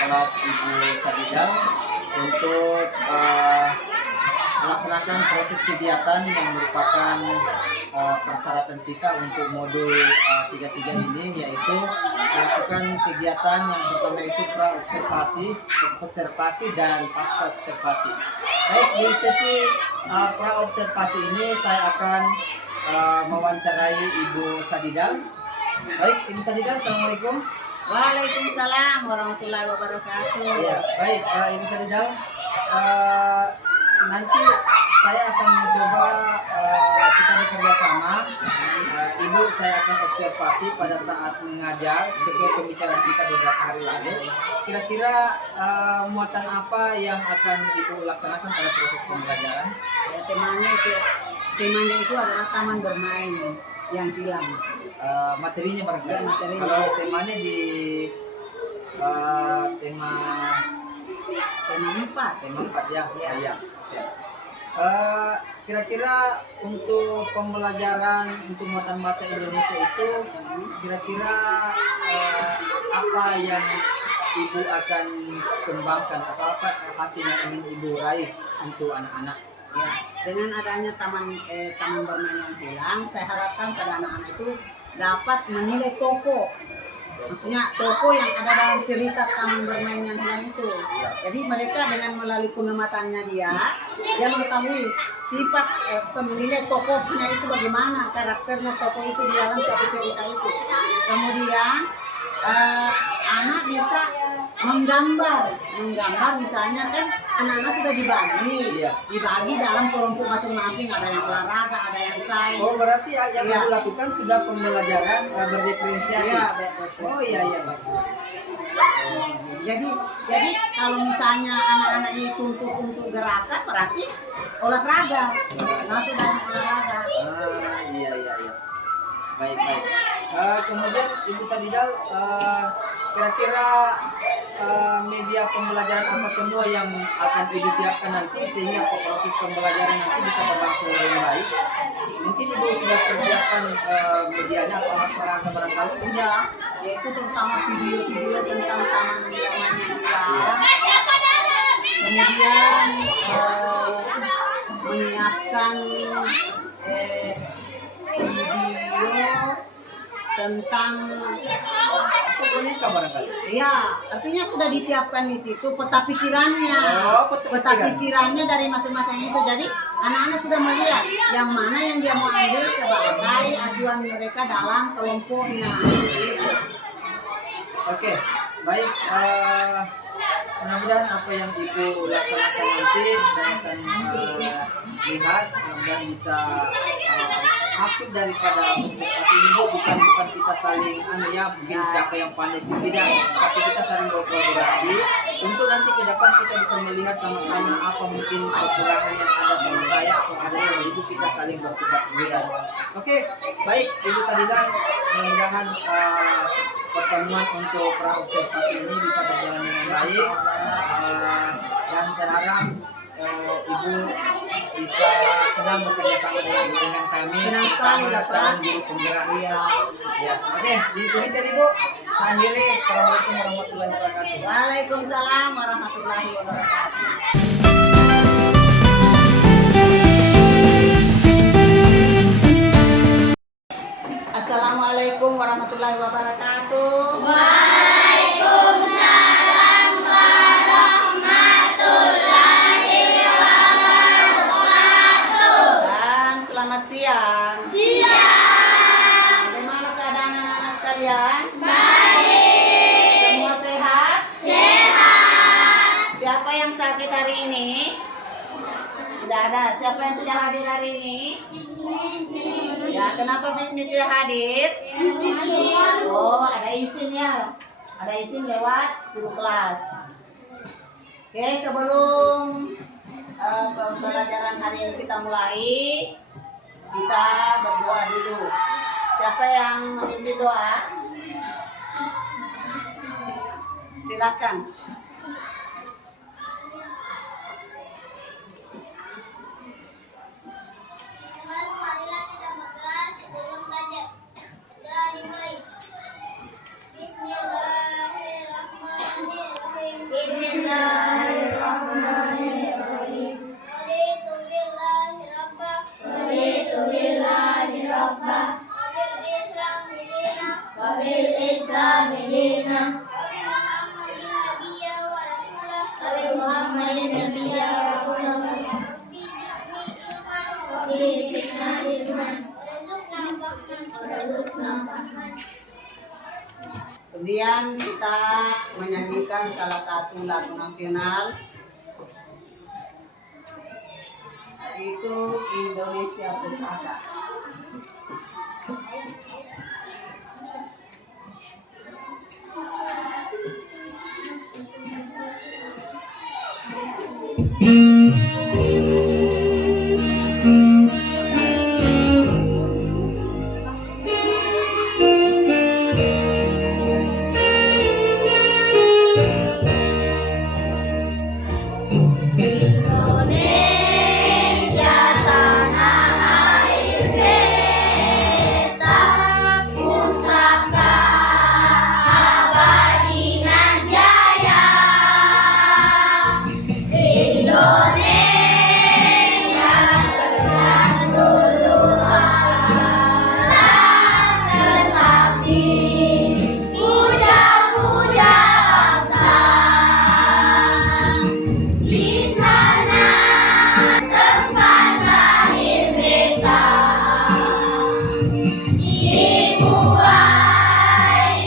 kelas Ibu Sadidal untuk melaksanakan proses kegiatan yang merupakan persyaratan kita untuk modul 33 ini, yaitu melakukan kegiatan yang pertama itu pra-observasi, observasi, dan pasca observasi. Baik, di sesi pra-observasi ini saya akan mewawancarai Ibu Sadidal. Baik, Ibu Sadidal, Assalamualaikum. Waalaikumsalam warahmatullahi wabarakatuh. Ya, baik, Ibu Sadidal. Nanti saya akan mencoba kita bekerja sama. Ibu, saya akan observasi pada saat mengajar sesuai pembicaraan kita beberapa hari lalu. Kira-kira muatan apa yang akan Ibu laksanakan pada proses pembelajaran? Ya, temanya itu adalah taman bermain yang hilang. Materinya barangkali. Ya, materinya. Kalau temanya di tema 4 ya. Ya. Ya. Kira-kira untuk pembelajaran untuk muatan bahasa Indonesia itu kira-kira apa yang Ibu akan kembangkan atau apa hasil yang ingin Ibu raih untuk anak-anak? Ya, dengan adanya taman bermain yang hilang, saya harapkan pada anak-anak itu dapat menilai tokoh. Maksudnya tokoh yang ada dalam cerita taman bermain yang hilang itu. Jadi mereka dengan melalui pengamatannya dia mengetahui sifat menilai tokohnya itu bagaimana, karakternya tokoh itu di dalam suatu cerita itu. Kemudian anak bisa menggambar misalnya kan anak-anak sudah dibagi dalam kelompok masing-masing, ada yang olahraga, ada yang sains. Oh, berarti yang Ibu lakukan sudah pembelajaran berdiferensiasi. Iya, oh iya bagus. Jadi kalau misalnya anak-anak dituntut untuk gerakan berarti olahraga, masuk dalam olahraga. Iya. Baik. Kemudian Ibu Sadidal, kira-kira media pembelajaran apa semua yang akan Ibu siapkan nanti sehingga proses pembelajaran nanti bisa berlangsung dengan baik? Mungkin Ibu sudah persiapkan medianya atau alat barangkali? Sudah, yaitu terutama video-video tentang taman bermain yang kemudian menyiapkan video tentang boneka barangkali. Iya, artinya sudah disiapkan di situ peta pikirannya. Peta pikirannya dari masing-masing itu. Jadi anak-anak sudah melihat yang mana yang dia mau ambil sebagai ajuan mereka dalam kelompoknya. Oke, baik. Mudah-mudahan apa yang Ibu laksanakan nanti saya akan lihat dan bisa maksud daripada observasi ini bukan kita saling mungkin siapa yang pandai sih, tidak, tapi kita saling berkolaborasi untuk nanti ke depan kita bisa melihat sama-sama apa mungkin kekurangan yang ada sama saya atau ada sama Ibu, kita saling bertukar pikiran. Oke, baik Ibu Sadidal, mudah-mudahan pertemuan untuk pra-observasi ini bisa berjalan dengan baik, dan saya harap Ibu bisa senang bekerja sama dengan kami. Senang sekali ya Pak. Guru penggerak. Ya. Oke, dituliskan Ibu. Saya akhiri. Assalamualaikum warahmatullahi wabarakatuh. Waalaikumsalam warahmatullahi wabarakatuh. Assalamualaikum warahmatullahi wabarakatuh. Waalaikumsalam warahmatullahi wabarakatuh. Dan selamat siang. Bagaimana keadaan anak-anak sekalian? Baik. Semua sehat? Siapa yang sakit hari ini? Tidak ada. Siapa yang tidak hadir hari ini? Ya, kenapa ini tidak hadir? Oh, ada izinnya. Ada izin lewat guru kelas. Oke, sebelum pembelajaran hari ini kita mulai, kita berdoa dulu. Siapa yang memimpin doa? Silakan. Marilah kita berdoa sebelum belajar. Dari mulai. Bismillahirrahmanirrahim. المرسلين أبي محمد النبي ورسوله وبزدنا علما warzuqna fahman. Kemudian kita menyanyikan salah satu lagu nasional, yaitu Indonesia Pusaka. Indonesia tanah air beta pusaka abadi nan jaya. Indonesia sedang dulu alam tetapi puja-puja bangsa. Di sana tempat lahir beta, dibuai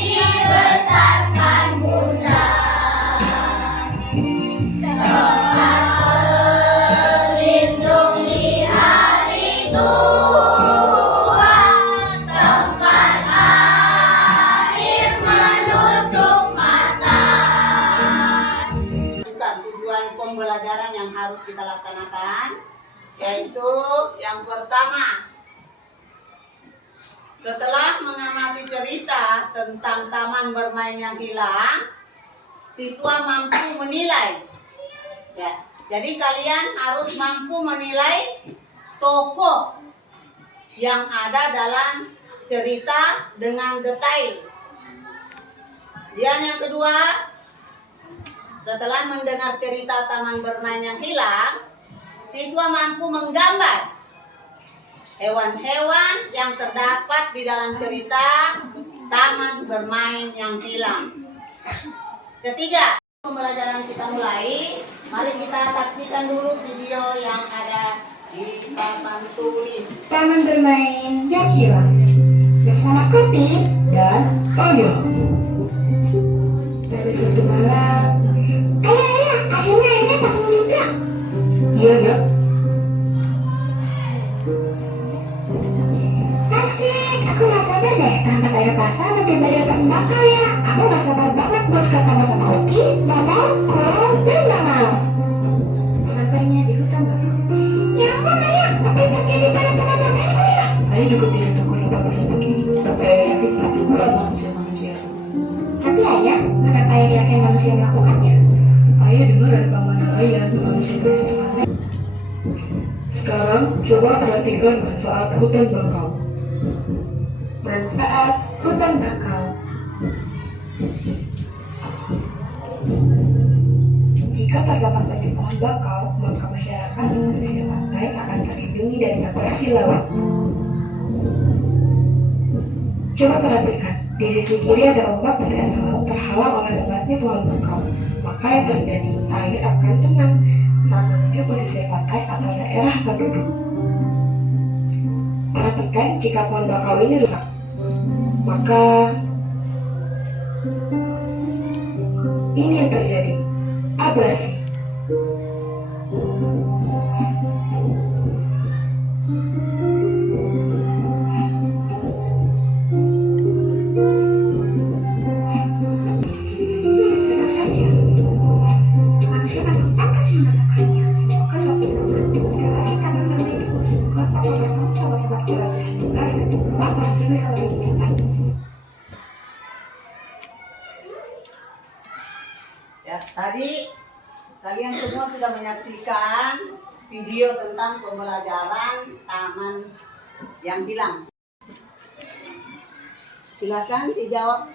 dibesarkan bunda, tempat berlindung di hari tua, tempat air menutup mata. Bukan tujuan pembelajaran yang harus kita laksanakan, yaitu yang pertama, setelah mengamati cerita tentang taman bermain yang hilang, siswa mampu menilai. Ya, jadi kalian harus mampu menilai tokoh yang ada dalam cerita dengan detail. Dan yang kedua, setelah mendengar cerita taman bermain yang hilang, siswa mampu menggambar hewan-hewan yang terdapat di dalam cerita taman bermain yang hilang. Ketiga, pembelajaran kita mulai. Mari kita saksikan dulu video yang ada di papan tulis. Taman bermain yang hilang bersama Kopi dan Oyo. Pada suatu malam, ayah, akhirnya ini pasang juga. Iya, Nak. Asik, aku gak sabar deh. Tanpa saya pasang nanti bayar bakal ya. Aku gak sabar banget buat ketemu sama Oki, Mamaku, dan Mama. Sabarnya di hutan bakal. Ya ampun ayah, apa yang terjadi pada taman bermain ayah? Ayah juga tidak tahu kenapa bisa begini. Tapi ayah yakin pasti bukan manusia-manusia. Tapi ayah, kenapa ayah yakin manusia melakukannya? Ayah dengar dari paman ayah manusia bersama. Sekarang coba perhatikan manfaat hutan bakau. Manfaat hutan bakau. Jika terdapat banyak pohon bakau, maka masyarakat di pesisir pantai akan terlindungi dari abrasi laut. Coba perhatikan, di sisi kiri ada ombak dan laut terhalang oleh lebatnya pohon bakau. Maka yang terjadi, air akan tenang saat menuju pesisir pantai atau daerah penduduk. Perhatikan jika pohon bakau ini rusak, maka ini yang terjadi, abrasi. Tenang saja, manusia memang pantas mendapatkannya. Semoga suatu saat tidak lagi karena nanti semoga Papa bertemu sama sahabat kita semoga satu kelak manusia bisa lebih cepat. Ya, tadi kalian semua sudah menyaksikan video tentang pembelajaran taman yang hilang. Silakan dijawab.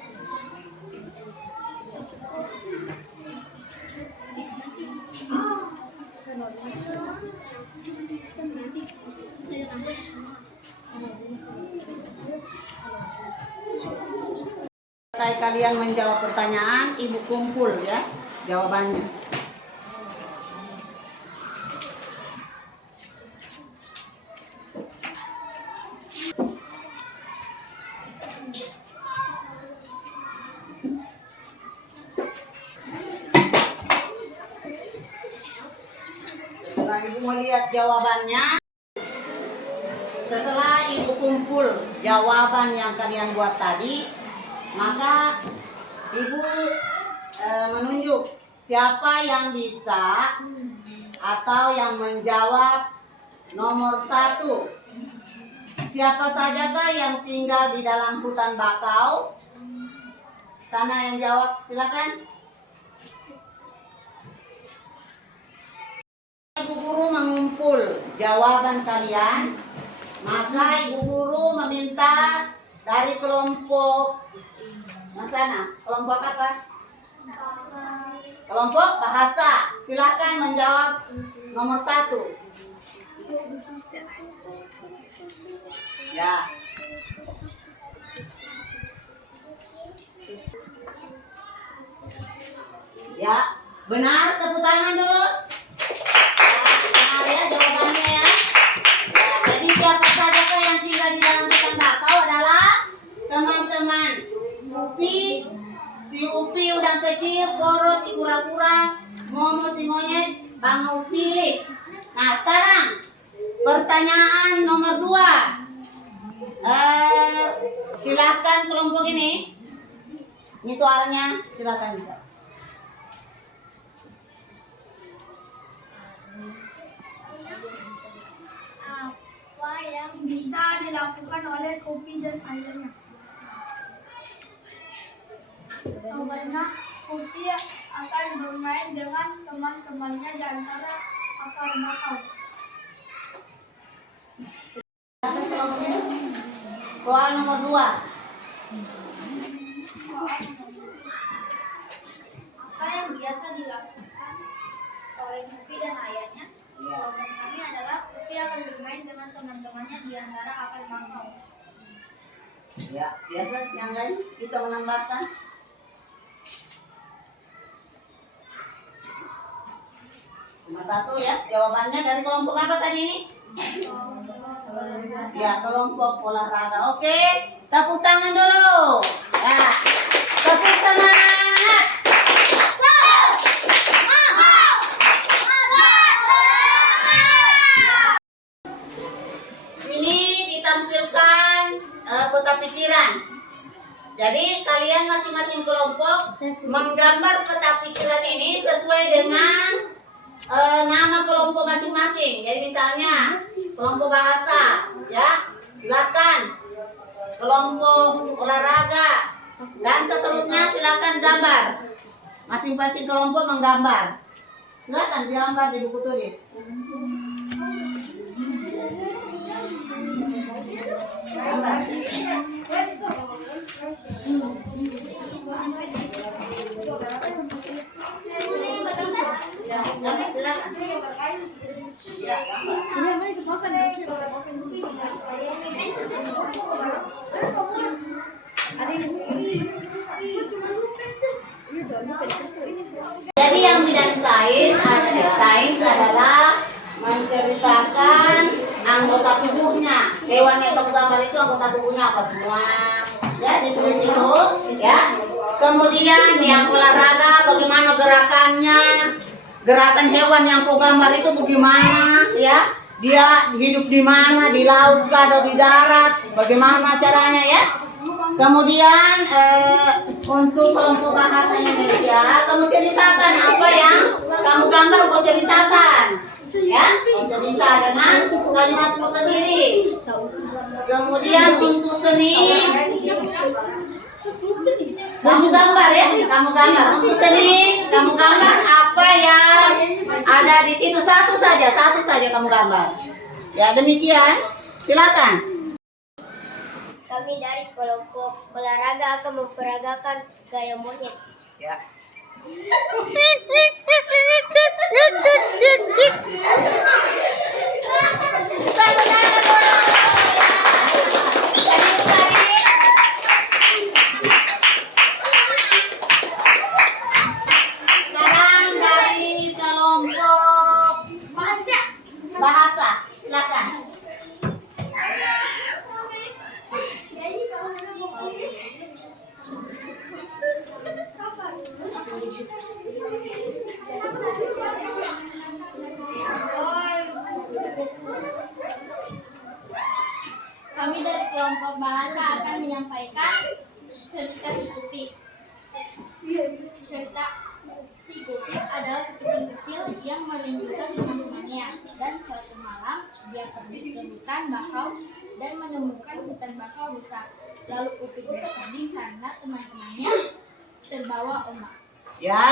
selesai kalian menjawab pertanyaan, ibu kumpul ya jawabannya. Setelah ibu melihat jawabannya, setelah ibu kumpul jawaban yang kalian buat tadi, maka ibu menunjuk siapa yang bisa atau yang menjawab nomor 1. Siapa sajakah yang tinggal di dalam hutan bakau? Sana yang jawab, silakan. Ibu guru mengumpul jawaban kalian, maka ibu guru meminta dari kelompok yang sana. Kelompok apa? Kelompok bahasa. Silakan menjawab nomor 1. Ya. Ya, benar, tepuk tangan dulu. Benar ya jawabannya ya. Jadi siapa saja yang tinggal di dalam hutan bakau adalah teman-teman Upi, si Upi udang kecil, Koro si kura-kura, Momo si monyet, Bang Upi. Nah sekarang pertanyaan nomor 2. Silakan kelompok ini. Ini soalnya silakan juga. Apa yang bisa dilakukan oleh Kopi dan ayahnya? Pertama, Kopi akan bermain dengan teman-temannya di antara akar bakau. Soal nomor 2. Apa yang biasa dilakukan oleh Kopi dan ayahnya? Jawaban kami adalah Kopi akan bermain dengan teman-temannya di antara akar bakau. Ya, biasa yang lain bisa menambahkan. Cuma 1 ya, jawabannya dari kelompok apa tadi ini? Ya, kelompok olahraga. Oke, tepuk tangan dulu. Ya, tepuk semangat. Ini ditampilkan peta pikiran. Jadi kalian masing-masing kelompok menggambar peta pikiran ini sesuai dengan nama kelompok masing-masing. Jadi misalnya kelompok bahasa, ya silakan. Kelompok olahraga dan seterusnya silakan gambar. Masing-masing kelompok menggambar. Silakan digambar di buku tulis. Gambar. Ya, silakan. Ya, jadi yang bidang sains adalah menceritakan anggota tubuhnya. Hewan yang kamu gambar itu anggota tubuhnya apa semua? Ya, ditulis itu, ya. Kemudian yang olahraga bagaimana gerakannya? Gerakan hewan yang kau gambar itu bagaimana, ya? Dia hidup di mana, di laut atau di darat? Bagaimana caranya, ya? Kemudian untuk kelompok bahasa Indonesia, kamu ceritakan apa yang kamu gambar, kau ceritakan, ya? Kau cerita dengan kalimatmu sendiri. Kemudian untuk seni, kamu gambar ya, kamu gambar. Untuk seni, kamu gambar apa yang ada di situ, satu saja kamu gambar. Ya demikian, silakan. Kami dari kelompok olahraga akan memperagakan gaya monyet. Ya. menyampaikan cerita si Gupi. Cerita si Gupi adalah kepiting kecil yang merindukan teman-temannya, dan suatu malam dia pergi ke hutan bakau dan menemukan hutan bakau rusak. Lalu Upik bersedih karena teman-temannya terbawa ombak. Ya,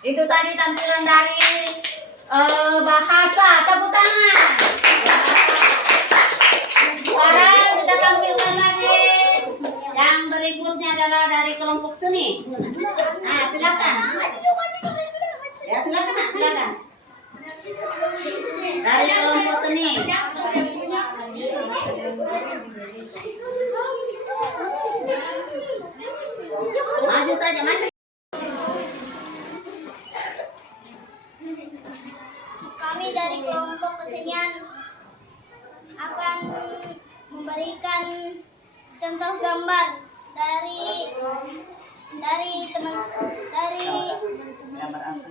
itu tadi tampilan dari bahasa. Tepuk tangan. Sekarang kita tampilkan lagi. Yang berikutnya adalah dari kelompok seni. Nah, silakan. Ya, silakan, Nak, silakan. Dari kelompok seni. Maju saja, maju. Kami dari kelompok kesenian akan memberikan contoh gambar dari Gambar apa?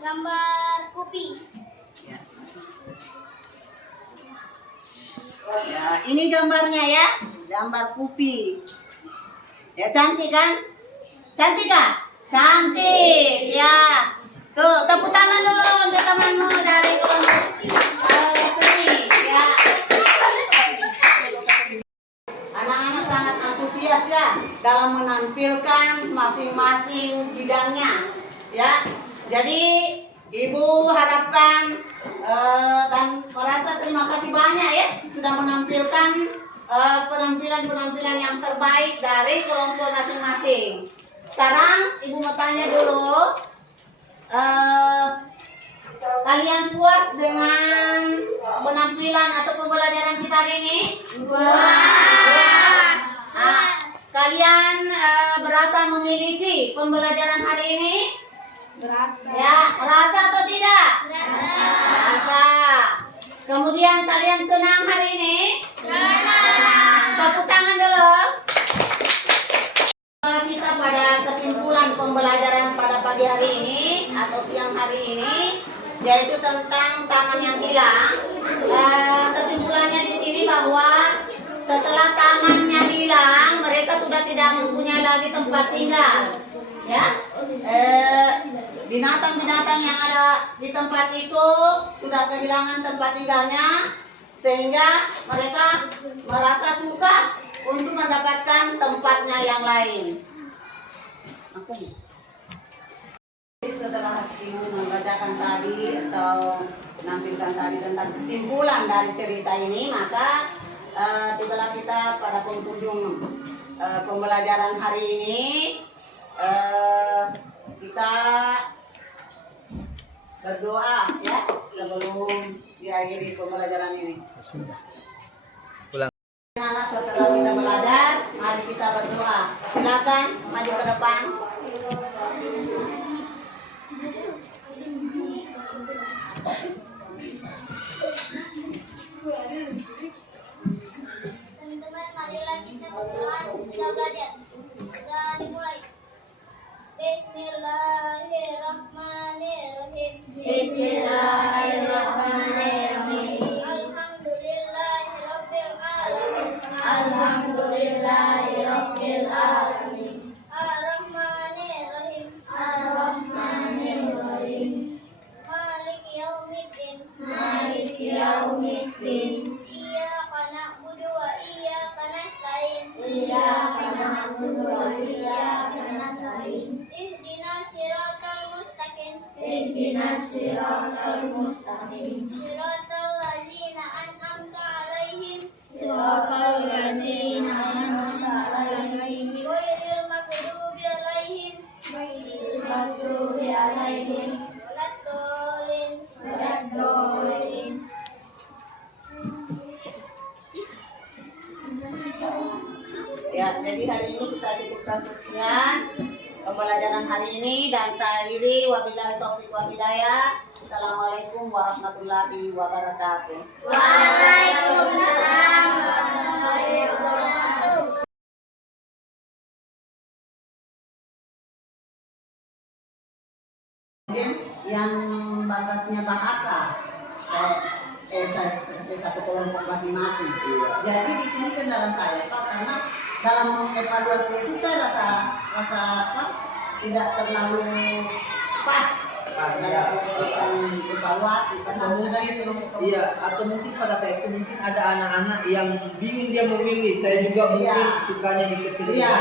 gambar Kupi. Ya, ini gambarnya ya, gambar Kupi. Ya, cantik kan? Cantik kan? Cantik, ya. Tuh, tepuk tangan dulu untuk temanmu dari kelompok seni. Ya. Anak-anak sangat antusias ya dalam menampilkan masing-masing bidangnya. Ya, jadi Ibu harapkan dan merasa terima kasih banyak ya sudah menampilkan penampilan-penampilan yang terbaik dari kelompok masing-masing. Sekarang Ibu mau tanya dulu, kalian puas dengan penampilan atau pembelajaran kita hari ini? Puas. Nah, kalian berasa memiliki pembelajaran hari ini? Berasa. Ya, merasa atau tidak? Merasa. Kemudian kalian senang hari ini? Senang. Tepuk tangan dulu. Kita pada kesimpulan pembelajaran pada pagi hari ini atau siang hari ini, yaitu tentang taman yang hilang. Kesimpulannya di sini bahwa setelah tamannya hilang, mereka sudah tidak mempunyai lagi tempat tinggal. Ya, binatang-binatang yang ada di tempat itu sudah kehilangan tempat tinggalnya, sehingga mereka merasa susah untuk mendapatkan tempatnya yang lain. Setelah Ibu membacakan tadi atau menampilkan tadi tentang kesimpulan dari cerita ini, maka tibalah kita pada penghujung pembelajaran hari ini. Kita berdoa ya sebelum diakhiri pembelajaran ini. Anak setelah kita belajar, mari kita berdoa. Silakan maju ke depan. Teman-teman, marilah kita berdoa sesudah belajar. Dan mulai. Bismillahirrahmanirrahim. Bismillahirrahmanirrahim. Alhamdulillahirabbil alamin. Alhamdulillahirabbil alamin. Ar-Rahmanirrahim. Ar-Rahmanirrahim. Maliki yaumiddin. Maliki yaumiddin. Iyyaka na'budu wa iyyaka nasta'in. Iyyaka na'budu wa iyyaka nasta'in. Ihdinas siratal mustaqim. Ihdinas siratal mustaqim. Siratal ladzina an'amta 'alaihim. Siratal ladzina an'amta 'alaihim. Ghairil maghdubi 'alaihim. Ghairil maghdubi 'alaihim Waladdallin. waladdallin. Ya, jadi hari ini kita cukupkan sekian pembelajaran hari ini, dan saya akhiri wabillahi taufiq wal hidayah. Assalamualaikum warahmatullahi wabarakatuh. Waalaikumsalam warahmatullahi wabarakatuh. Yang bakatnya bahasa, saya satu kelompok masing-masing. Jadi di sini kendala saya Pak, karena dalam mengevaluasi itu saya rasa apa tidak terlalu pas Ya. dalam evaluasi karena mudah itu. Iya, atau mungkin pada saat itu mungkin ada anak-anak yang bingung dia memilih. Saya juga mungkin Iya. sukanya di kesenian. Iya.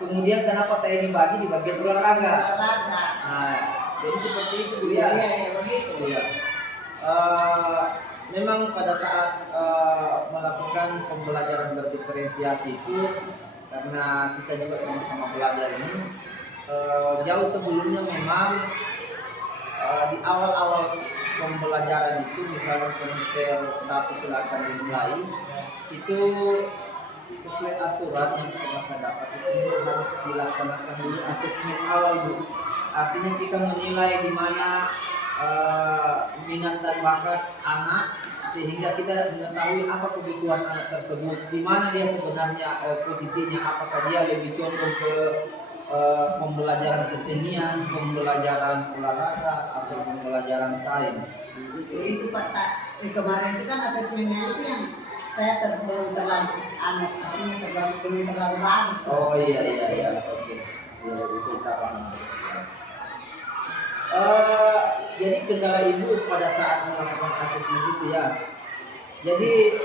Kemudian kenapa saya dibagi di bagian olahraga? Olahraga. Nah, jadi seperti itu Bu Iya, ya. iya, begitu. Iya. Memang pada saat melakukan pembelajaran berdiferensiasi itu, karena kita juga sama-sama belajar ini, jauh sebelumnya memang di awal-awal pembelajaran itu, misalnya semester 1 silakan dimulai, itu sesuai aturan yang kita masa dapat itu harus dilaksanakan dulu asesmen awal Bu. Artinya kita menilai di mana minat dan bakat anak, sehingga kita mengetahui apa kebutuhan anak tersebut, di mana dia sebenarnya posisinya, apakah dia lebih condong ke pembelajaran kesenian, pembelajaran olahraga, atau pembelajaran sains. Itu Pak, kemarin itu kan asesmennya itu yang saya belum terlalu belum terlalu bagus. Oh iya, oke. Ya, itu saya paham. Jadi kendala ibu pada saat melakukan asesmen itu ya. Jadi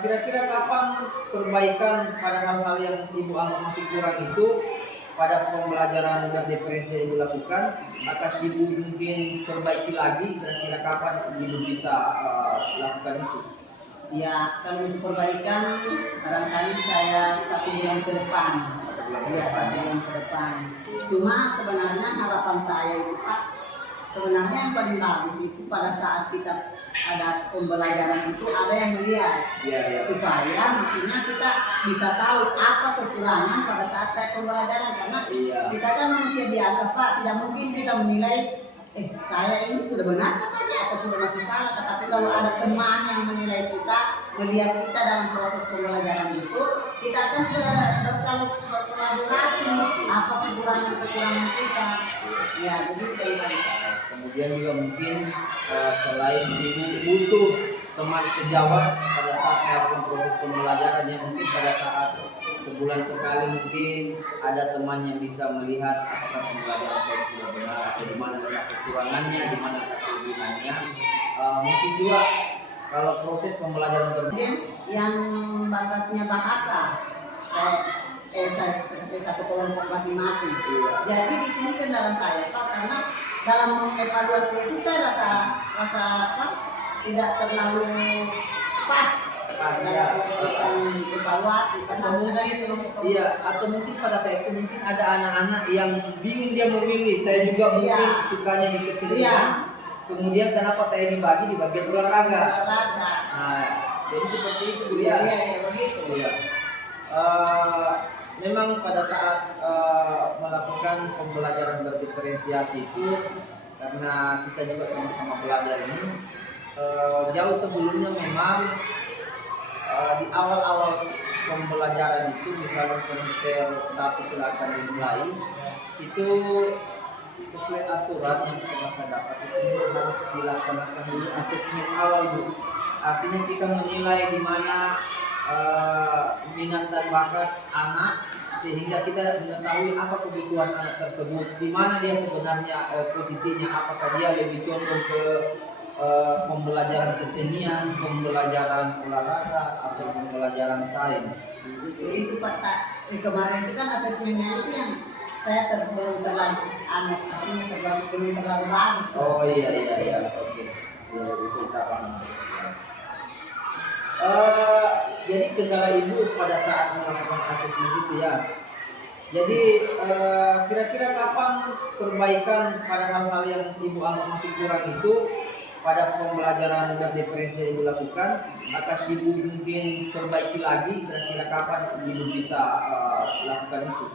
kira-kira kapan perbaikan pada hal-hal yang ibu anggap masih kurang itu pada pembelajaran berdiferensiasi ibu lakukan, akan ibu mungkin perbaiki lagi, kira-kira kapan ibu bisa lakukan itu? Ya, kalau untuk perbaikan barangkali saya 1 bulan ke depan. Ya, 1 bulan ke depan. Cuma sebenarnya harapan saya itu Pak, sebenarnya yang paling bagus itu pada saat kita ada pembelajaran itu ada yang melihat. Iya. Supaya maksudnya kita bisa tahu apa kekurangan pada saat saya pembelajaran, karena Iya. kita kan manusia biasa Pak, tidak mungkin kita menilai saya ini sudah benar katanya atau sudah masih salah. Tetapi kalau ada teman yang menilai kita, melihat kita dalam proses pembelajaran itu, kita akan berkolaborasi apa kekurangan kita. Ya, begitu. Kemudian juga mungkin selain ibu butuh teman sejawat pada saat melakukan proses pembelajaran, yang mungkin pada saat sebulan sekali mungkin ada teman yang bisa melihat apakah pembelajaran saya sudah benar, atau di mana letak kekurangannya, di mana letak kelebihannya. Mungkin juga kalau proses pembelajaran Kemudian yang bakatnya bahasa, saya 1 kelompok masing-masing. Jadi di sini kendala saya Pak, karena dalam mengevaluasi itu saya rasa apa tidak terlalu pas dalam evaluasi karena mudah itu. Iya, atau mungkin pada saat itu mungkin ada anak-anak yang bingung dia memilih. Saya juga mungkin Iya. sukanya di kesenian. Iya. Kemudian kenapa saya dibagi di bagian olahraga? Olahraga. Nah, jadi seperti itu Bu Iya, ya. iya, begitu. Iya. Memang pada saat melakukan pembelajaran berdiferensiasi itu, karena kita juga sama-sama belajar ini, jauh sebelumnya memang di awal-awal pembelajaran itu, misalnya semester 1 silakan dimulai, itu sesuai aturan yang kita masa dapat itu harus dilaksanakan dulu asesmen awal Bu. Artinya kita menilai di mana minat dan bakat anak, sehingga kita mengetahui apa kebutuhan anak tersebut, di mana dia sebenarnya posisinya, apakah dia lebih condong ke pembelajaran kesenian, pembelajaran olahraga, atau pembelajaran sains. Itu Pak, kemarin itu kan asesmennya itu yang saya belum terlalu belum terlalu bagus. Oh iya, oke. Ya, itu saya paham. Jadi kendala ibu pada saat melakukan asesmen itu ya. Jadi kira-kira kapan perbaikan pada hal-hal yang ibu anggap masih kurang itu pada pembelajaran berdiferensiasi ibu lakukan, akan ibu mungkin perbaiki lagi, kira-kira kapan ibu bisa lakukan itu?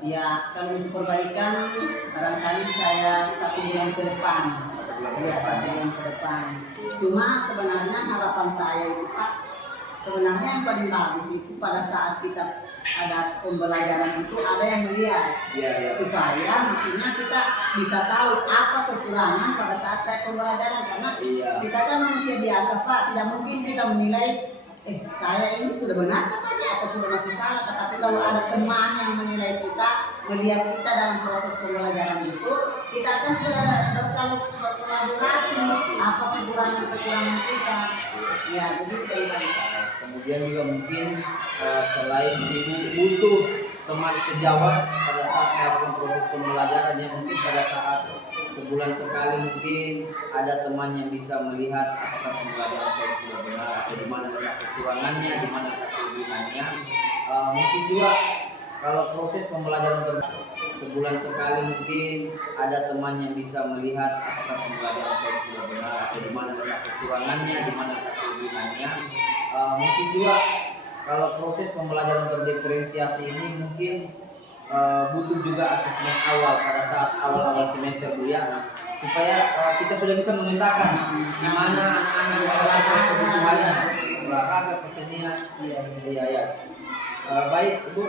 Ya, kalau untuk perbaikan barangkali saya 1 bulan ke depan. Ya, 1 bulan ke depan. Cuma sebenarnya harapan saya itu Pak, sebenarnya yang paling bagus itu pada saat kita ada pembelajaran itu ada yang melihat. Iya, iya. Supaya maksudnya kita bisa tahu apa kekurangan pada saat saya pembelajaran, karena Iya. kita kan manusia biasa Pak, tidak mungkin kita menilai saya ini sudah benar tadi atau sudah masih salah. Tetapi kalau ada teman yang menilai kita, melihat kita dalam proses pembelajaran itu, kita akan berkolaborasi apa kekurangan kita. Ya, begitu. Kemudian juga mungkin selain ibu butuh teman sejawat pada saat melakukan proses pembelajaran, ya mungkin pada saat sebulan sekali mungkin ada teman yang bisa melihat apakah pembelajaran saya sudah benar atau di mana letak kekurangannya, di mana letak kelebihannya. Mungkin juga kalau proses pembelajaran sebulan sekali mungkin ada teman yang bisa melihat apakah pembelajaran saya sudah benar atau di mana letak kekurangannya, di mana letak kelebihannya. Mungkin juga kalau proses pembelajaran terdiferensiasi ini mungkin butuh juga asesmen awal pada saat awal-awal semester Bu ya, supaya kita sudah bisa memetakan di mana anak-anak yang sesuai kebutuhannya, bakat, kesenian. Iya. Baik Ibu,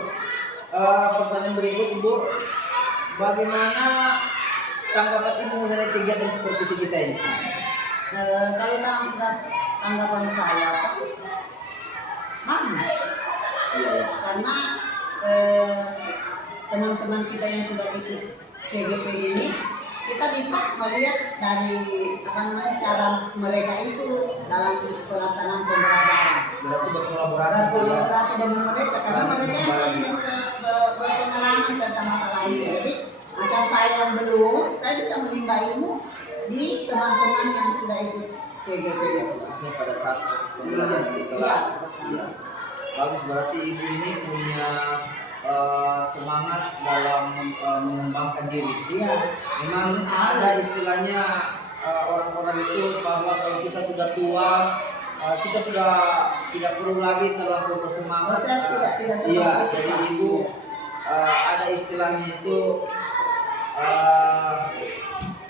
pertanyaan berikut Ibu, bagaimana tanggapan Ibu mengenai kegiatan supervisi kita ini? Kalau tanggapan saya, bagus. Karena teman-teman kita yang sudah ikut PGP ini, kita bisa melihat dari cara mereka itu dalam pelaksanaan pembelajaran. Berarti berkolaborasi dengan mereka, karena mereka yang berpengalaman tentang masalah ini. Jadi macam saya yang belum, saya bisa menimba ilmu di teman-teman yang sudah ikut PGP. Khususnya pada saat proses pembelajaran di kelas. Iya. Bagus, berarti Ibu ini punya semangat dalam mengembangkan diri. Iya. Memang ada istilahnya orang-orang itu bahwa kalau kita sudah tua, kita sudah tidak perlu lagi terlalu bersemangat. Saya tidak Iya, seperti jadi itu. Ibu ada istilahnya itu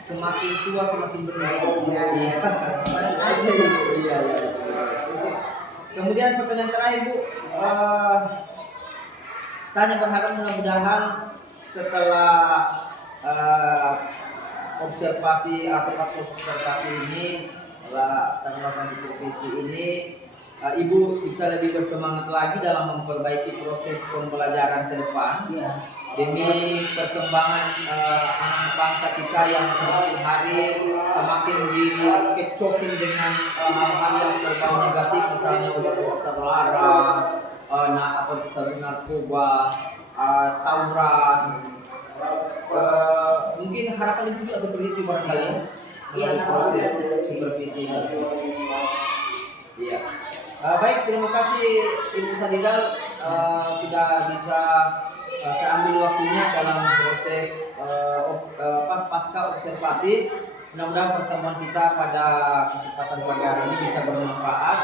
semakin tua semakin bermisi. Iya. Kemudian pertanyaan terakhir Bu, saya berharap mudah-mudahan setelah observasi atau pas observasi ini, setelah saya melakukan supervisi ini, Ibu bisa lebih bersemangat lagi dalam memperbaiki proses pembelajaran ke depan. Demi perkembangan anak bangsa kita yang semakin hari semakin dikecokin dengan hal-hal yang berbau negatif, misalnya obat terlarang, narkoba, tawuran. Mungkin harapan itu juga seperti itu barangkali ya. Iya, Proses supervisi. Iya. Baik, terima kasih Ibu Sadidal sudah bisa saya ambil waktunya dalam proses pasca observasi. Mudah-mudahan pertemuan kita pada kesempatan pagi hari ini bisa bermanfaat,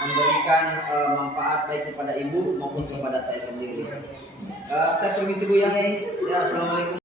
memberikan manfaat baik kepada Ibu maupun kepada saya sendiri. Saya permisi Bu ya. Ya, assalamualaikum.